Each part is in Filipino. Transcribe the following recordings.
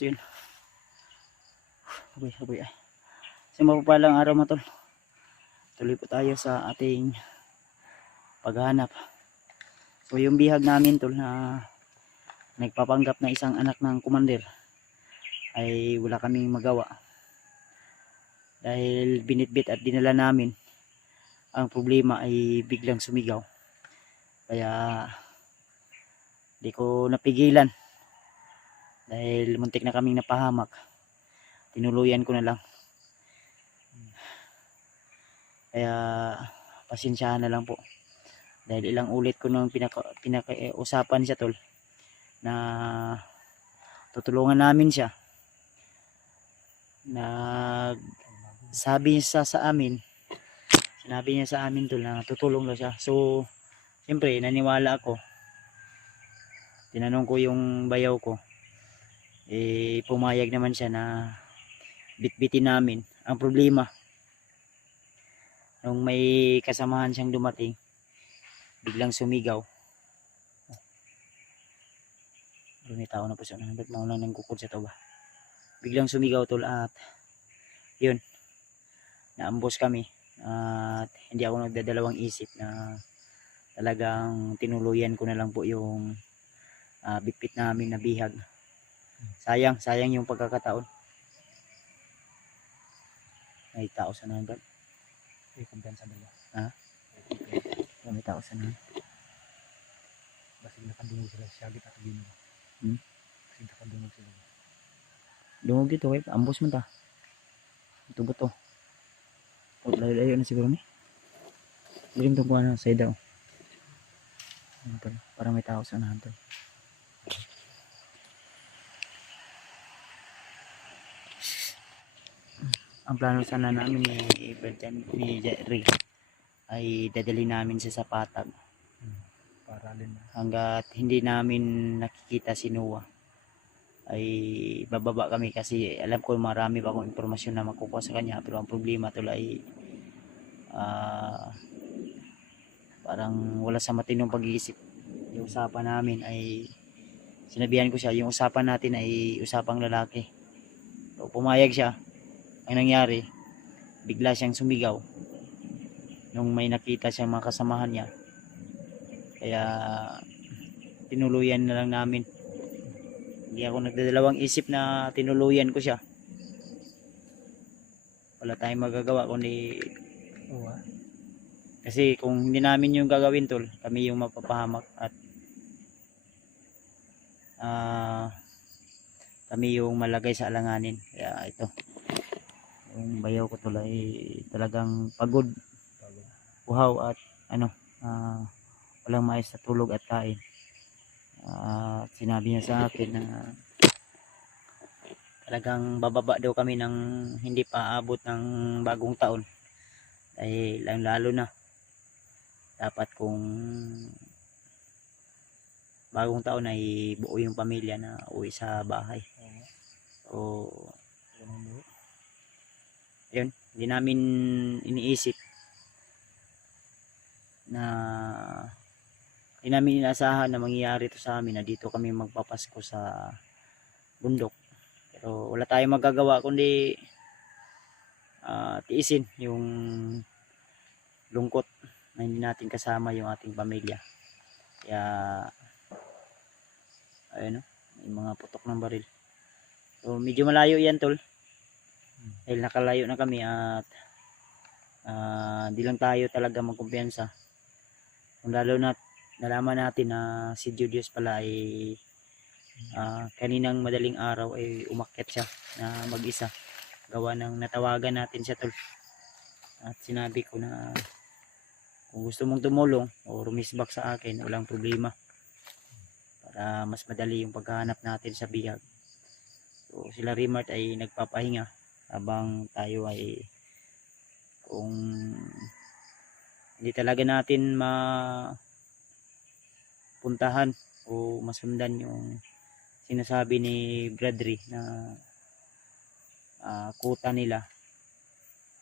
So yun. Sabay. Kasi mapapalang araw mga tol. Tuloy po tayo sa ating paghahanap. So yung bihag namin tol na nagpapanggap na isang anak ng commander ay wala kaming magawa. Dahil binitbit at dinala namin. Ang problema ay biglang sumigaw. Kaya di ko napigilan. Dahil muntik na kaming napahamak. Tinuluyan ko na lang. Kaya pasensyahan na lang po. Dahil ilang ulit ko nang pinaka-usapan siya tol. Na tutulungan namin siya. Sabi niya sa amin. Sinabi niya sa amin tol na tutulong daw siya. So siyempre naniwala ako. Tinanong ko yung bayaw ko. Pumayag naman siya na bitbitin namin. Ang problema, nung may kasamahan siyang dumating, biglang sumigaw. May tao na po siya. Ba't maulang nangkukod sa to ba? Biglang sumigaw tol at yun, naambos kami. At hindi ako nagdadalawang isip na talagang tinuluyan ko na lang po yung bitbit namin na bihag. Sayang yung pagkakataon. May tao sa nagan. May kumpiyansa ba yan? Ha? May tao sa nagan. Basig nakadungog sila sa syagit at gino. Basig nakadungog sila. Dungog dito eh. Ambos mo ta. Ito ba to? Layo na siguro ni. Dilim itong kuha na sa daw. Parang may tao sa nagan to. Ang plano sana namin ni Jerry ay dadali namin sa Patag. Paralin na. Hanggat hindi namin nakikita si Noah ay bababa kami kasi alam ko marami pa akong impormasyon na makukuha sa kanya. Pero ang problema tol ay parang wala sa matinong pag-iisip. Yung usapan namin ay sinabihan ko siya, yung usapan natin ay usapang lalaki. So pumayag siya. Ang nangyari, bigla siyang sumigaw nung may nakita siyang mga kasamahan niya. Kaya tinuluyan na lang namin. Hindi ako nagdadalawang isip na tinuluyan ko siya. Wala tayong magagawa kundi kasi kung hindi namin yung gagawin tol, kami yung mapapahamak at kami yung malagay sa alanganin. Kaya ito, yung bayaw ko tol ay talagang pagod, uhaw at walang maayos na tulog at kain. Sinabi niya sa akin na talagang bababa daw kami ng hindi pa abot ng bagong taon. Dahil lalo na dapat kung bagong taon ay buo yung pamilya na uwi sa bahay. So yun, hindi namin iniisip na hindi namin inaasahan na mangyayari ito sa amin na dito kami magpapasko sa bundok. Pero wala tayong magagawa kundi tiisin yung lungkot na hindi natin kasama yung ating pamilya. Kaya ayun, may mga putok ng baril. So medyo malayo yan tol. Dahil nakalayo na kami at di lang tayo talaga magkumpiyansa. Kung lalo na nalaman natin na si Julius pala ay kaninang madaling araw ay umakyat siya na mag-isa. Gawa ng natawagan natin siya tol. At sinabi ko na kung gusto mong tumulong o rumisbak sa akin, walang problema. Para mas madali yung paghahanap natin sa bihag. So sila Rimart ay nagpapahinga habang tayo ay kung hindi talaga natin mapuntahan o masundan yung sinasabi ni Bradley na kuta nila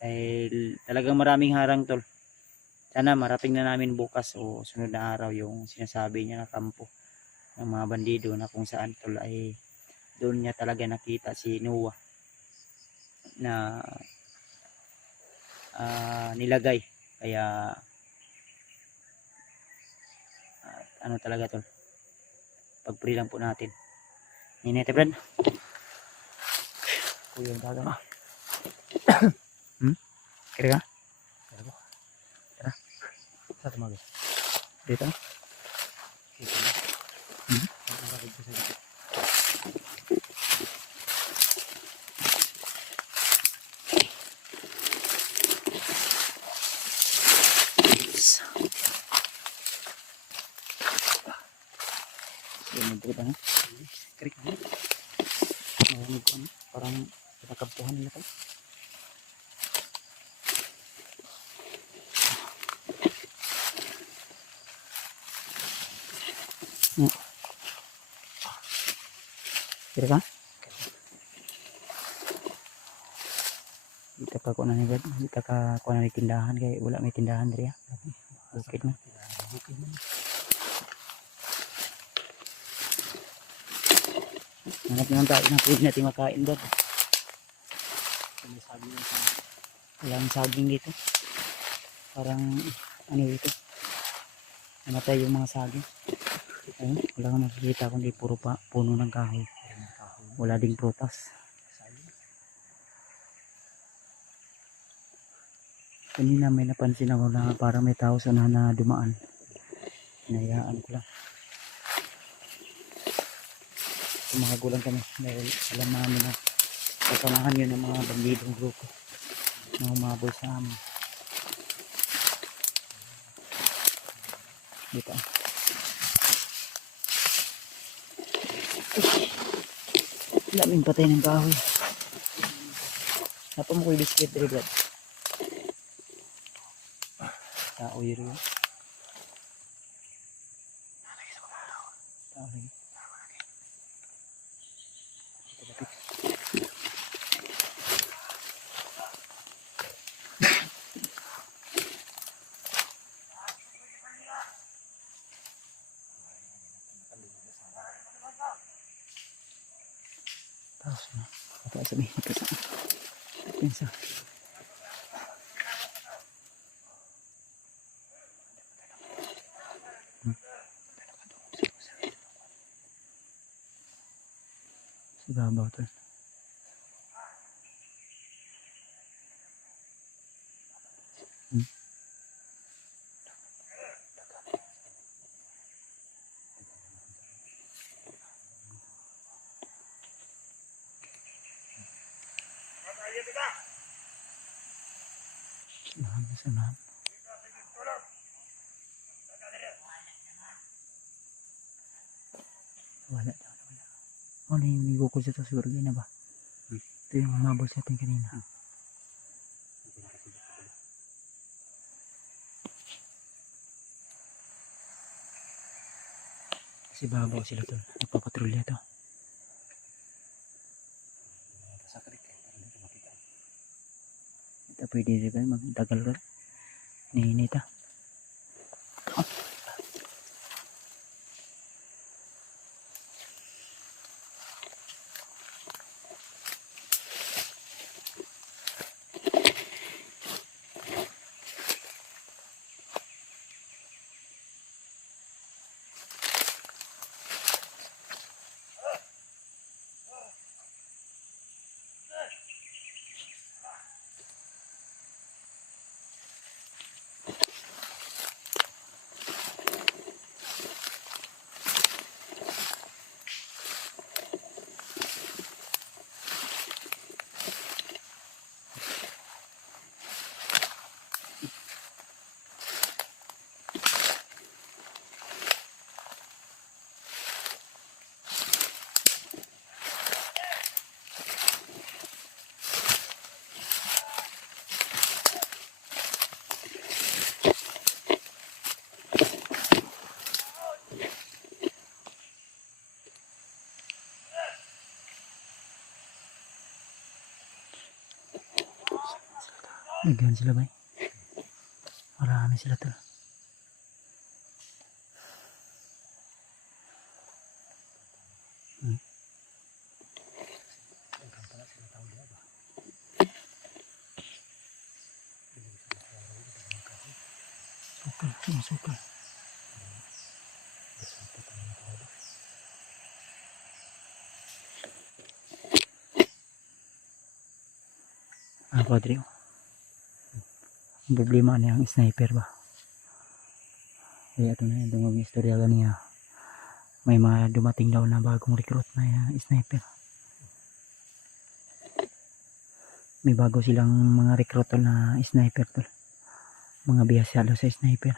dahil talagang maraming harang tol. Sana marating na namin bukas o sunod na araw yung sinasabi niya na kampo ng mga bandido na kung saan tol ay doon niya talaga nakita si Noah na nilagay. Kaya ano talaga tol, pag-pray lang po natin. Ninete Brad, kuya yung dagat. Kira ka? Tara. Sa tumaga. Dito? Ang rakid ko sa dito. Yan, nagbuot ano? Krik mo. Narinig ko ano? Parang pinakabtuhan nila tol. Kira ka? Kita ka kuha na ni Brad. Kita ka kuha na ni tindahan. Kaya wala may tindahan diri. Bukid na. Bukid mo. Hanap naman tayo na pwede natin makain Brad. May sabi yung sa Walang saging dito. Parang ano dito. Namatay yung mga saging. Ayun, wala kang makikita kundi puro pa puno ng kahoy. Wala ding prutas. Kanina may napansin ako na parang may tao sana na dumaan. Hinayaan ko lang. Tumagulan kami dahil alam namin na kasamahan yun ng mga bandidong grupo na humabol sa amin. Dito. Daming patay ng kahoy. Napa mo ko yung biscuit rin, Brad. Tao yun rin. Tao lagi. Tapos na. Apa sabihin ko sa pinsa. Sigabaw to. Sanahan. Wala. Ano yung ligo ko sa siguro na ba? Ito yung umabol sa atin kanina. Kasi babaw sila to. Nagpapatrolya to. sa krik. Para dito makita. Ito pwede rin ba? Magtagal ka. Nihinita. Nagyan sila ba? Marami sila to. Sumasukal. Gasupot ang mga tao. Padre. Ang problema niya ang sniper ba? Kaya ito na yung istorya niya. May mga dumating daw na bagong recruit na sniper. May bago silang mga recruit na sniper tol. Mga biyasado sa sniper.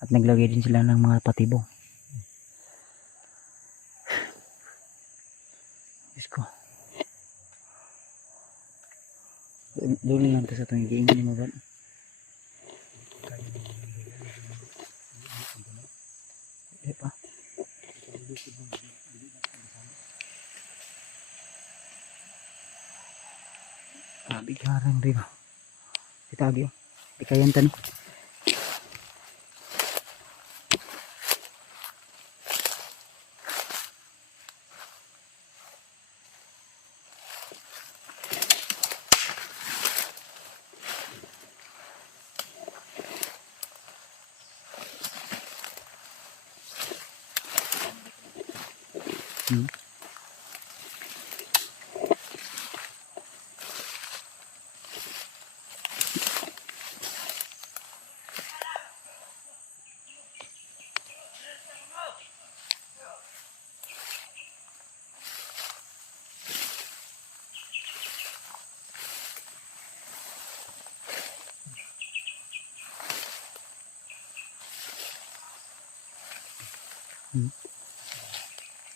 At naglagay din sila ng mga patibong. Diyos ko. Doon lang ito sa itong higiingin ni mo ba? Kaya mo yung Eh pa. Bigharang riba. Itagi yun. Di kayan tanong.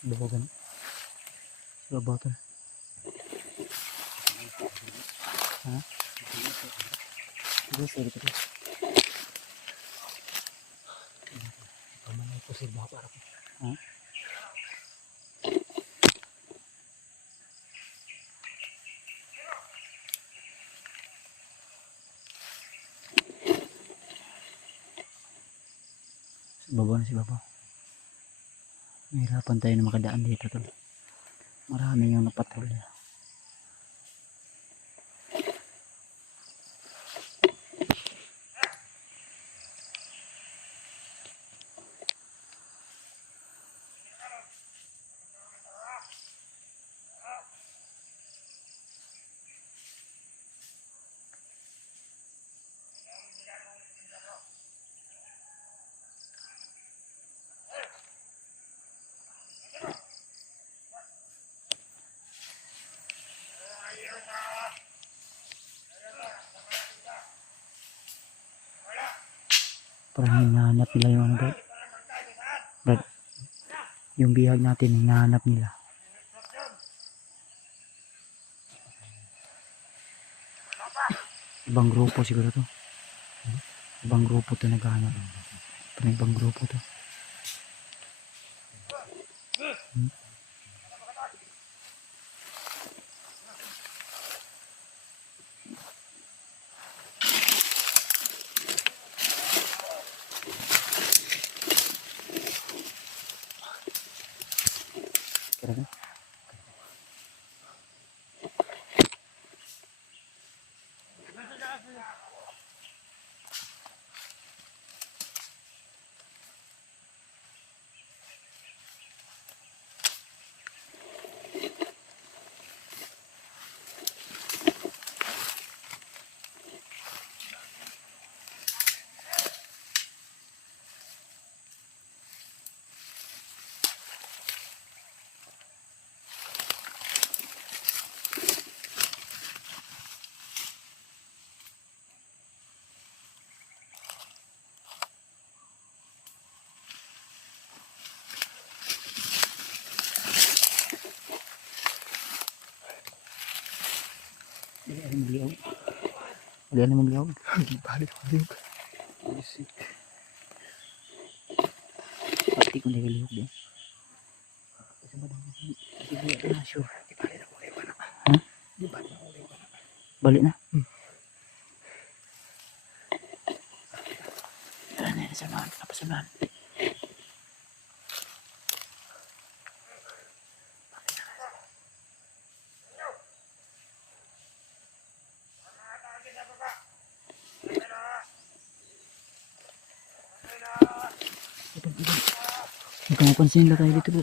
Bawagan. Bawagan. Ha? Terus dari terus. Pamanay ko si Bapak ako. Ha? Babaw na si Babaw. Mahirapan tayo na makadaan dito tol. Marami yung napatrolya. Parang hinahanap nila yung ano Brad. Brad, yung bihag natin hinahanap nila. Ibang grupo siguro to. Ibang grupo to naghahanap. Parang ibang grupo to. Kira na? Ano mo liyaw? Ano mo liyaw? Balik ko din. Pati ko nililiw din. Kasi ba naman? Hindi ko na sure. Di balik na ulit na. Ha? Di balik na ulit na. Balik na? Tara na, nasamahan. Napasamahan. Baka mapansin nila tayo dito po.